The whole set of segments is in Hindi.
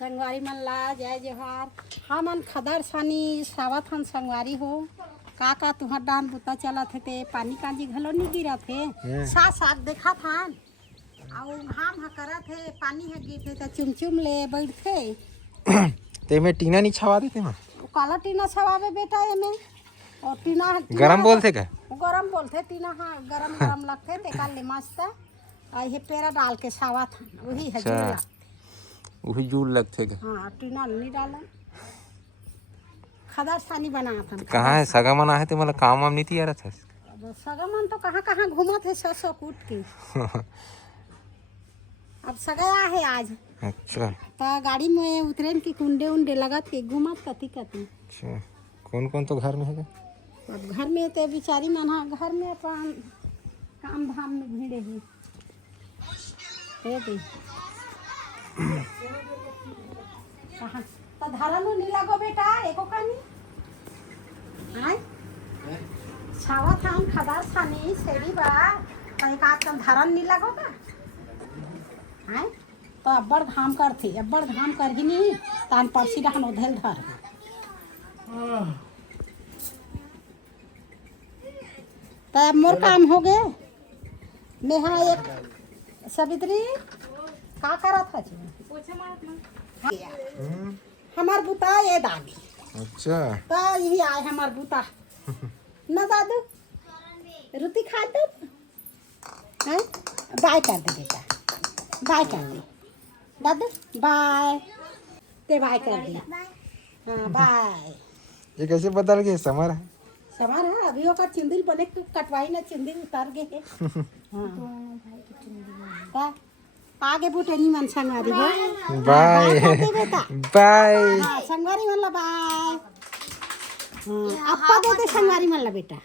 संगवारी मन ला जय जोहार। हमन खदर सानी सावत हन संगवारी हो का तुहर डान बुता चलत हे ते पानी कांजी घलो नहीं गिरत हे साथ साथ देखा थान और घाम ह करत हे पानी ह गिरथे त चुमचुम ले बैठथे ते में टीना नहीं छवा देते मां काला टीना छवावे बेटा एमे और टीना गरम बोलथे का गरम बोलथे टीना हाँ गरम गरम लगथे ते काल ले मस्त ये पेरा डाल के छावा था वही है अच्छा वही जूल लगथे का हाँ टीना नहीं डाला खदर सानी बना था कहाँ है सगा मन आहे ते मतलब काम वाम नहीं थी यार था सगा मन तो कहाँ घूमत है सो कूट के अब सगाया है आज अच्छा तो गाड़ी में उतरेन की कुंडे उंडे लगत के घूमत कथी अच्छा कौन तो घर में है अब घर में तो बिचारी मन घर में अपन काम धाम में भिड़े ही कहाँ तो धरलो नहीं लगो बेटा एको कानी आय छावा थान खदार थानी सेड़ी बा कहीं का तुम धरन नहीं लगो का आय तो अब्बड़ घाम करथे अब्बड़ घाम कर ही नहीं तान परसी रहन उधेल धर तो मोर काम हो गए नेहा एक सवित्री का करत है हमार बुता ये दादी अच्छा तो यही आए हमार बुता न दादू रुति खा दो हैं बाय कर दे बेटा बाय कर दे दादू बाय ते बाय कर दे हाँ बाय ये कैसे बदल गए समर है समार है अभी ओकर चिंदिल बने कटवाई ना चिंदिल उतार गए हाँ आगे बुटेनी मन संगवारी हो बाय बेटा बाय हाँ संगवारी मन ला बाय हाँ अप्पा दे दे संगवारी मन ला बेटा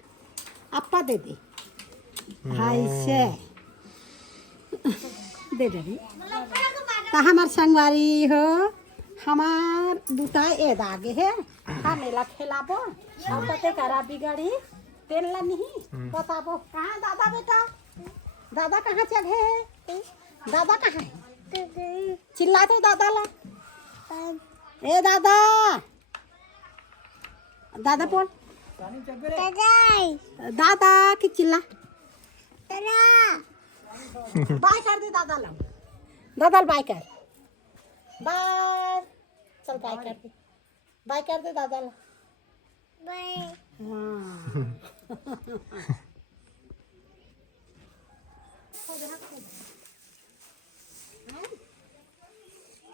अप्पा दे दे हाय से दे दे तो हमार संगवारी हो हमार बुता ए दागे है हाँ मेला खेलाबो और कते करा बिगाड़ी तेल ला नहीं बताबो कहाँ दादा बेटा दादा कहाँ चढ़े दादा कहाँ है चिल्ला तो दादा ला ए दादा दादा बोल दादा की चिल्ला बाय कर दे दादा ला दादा बाय कर बाय चल बाय कर दे दादा ला बाय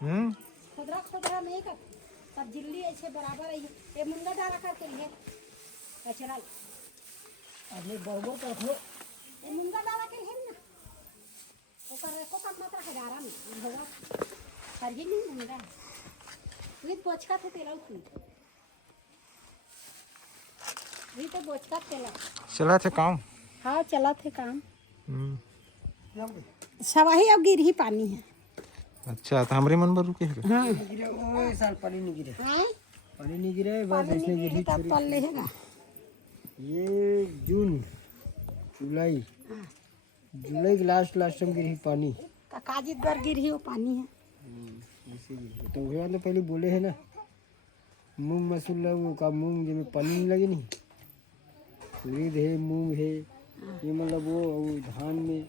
हाँ खुदरा नहीं कर तब जिल्ली ऐसे बराबर है ये मुंगा डाला करके लिए कचरा अरे बरोबर बैठो ये मुंगा डाला के है ना ओकर को काम मात्रा है डारा में होगा कर ही नहीं मुंगा विद बोचका थे तेरा तू भी तो बोचका तेला चला थे काम हाँ चला थे काम सवाही अब गिर ही पानी है अच्छा तो हमरे मन पर रुके है हाँ ओए साल पानी नहीं गिरे हाँ पानी नहीं गिरे बस इसने गिरी तब पल लेगा ये जून जुलाई जुलाई के लास्ट में गिरी पानी तो काजी दर गिर ही वो पानी है ऐसे गिरी तो वो वाले पहले बोले है ना मूंग मसूला वो का मूंग जिसमें पानी नहीं लगे नहीं उड़ीद है मूंग है ये मतलब वो धान में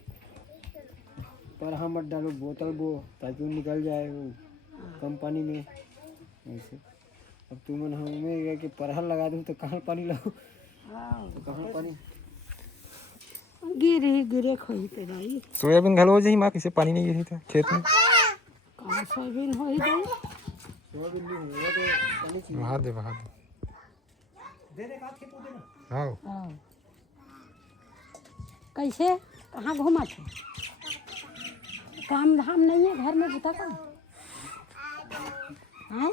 परहा मत डालो बोतल बो ताकि वो निकल जाए वो कम पानी में ऐसे अब तुम हमें गया कि परहा लगा दूँ तो कहाँ पानी लगाओ तो कहाँ पानी गिरे खोई ते भाई सोयाबीन घलो जही मां किसे पानी नहीं गिरी था खेत में कौन सोयाबीन हो ही गई सोयाबीन नहीं हुआ तो पानी चाहिए बहा दे दे दे काट के तो देना हाँ कैसे कहाँ घूमा थे काम धाम नहीं है घर में बुता का हैं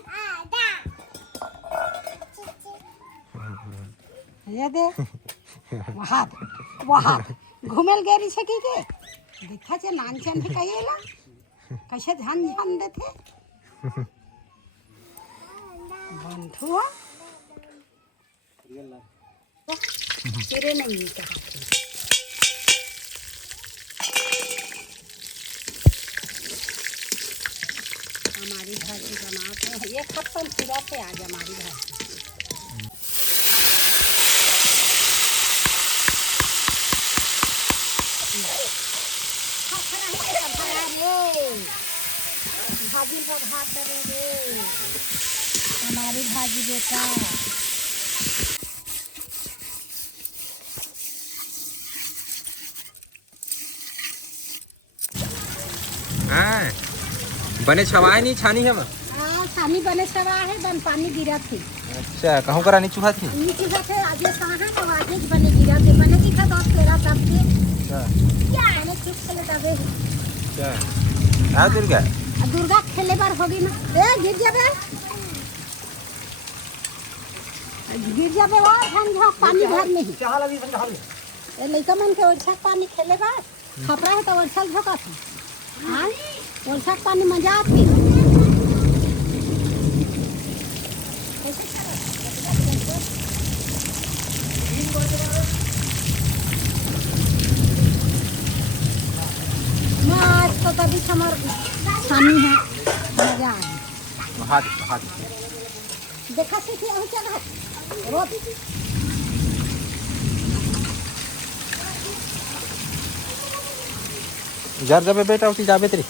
ये दे वहाँ घूमेल गेरी सकी के देखा चे नान चंद कहिएला कैसे ध्यान देते बंधु तेरे नहीं कहा हमारी भाजी बना ये खत्म पूरा पे आज हमारी घर भाजी पर भात करेंगे हमारी भाजी बेटा हाँ बने छवाए नहीं छानी है पानी बने सवा है बन पानी गिरा थी अच्छा कहूँ करा नहीं चूहा थी नीचे से आगे कहाँ तो आगे बने गिरा थे बने दिखा तो तेरा सबके अच्छा क्या है ना चुप चले तबे अच्छा आ दुर्गा दुर्गा खेले बार होगी ना ए गिर जाबे वो ठंडा पानी घर में ही चाह लगी बंद हाल ए लइका मन के ओछा पानी खेले बार खपरा है तो ओछा झोका थी हां ओछा पानी मजा आती आज तो कभी हमार पानी है मजा आए हाथ देखा सीखी अहू चला रोटी जर जब बेटा उठी जाबे तेरी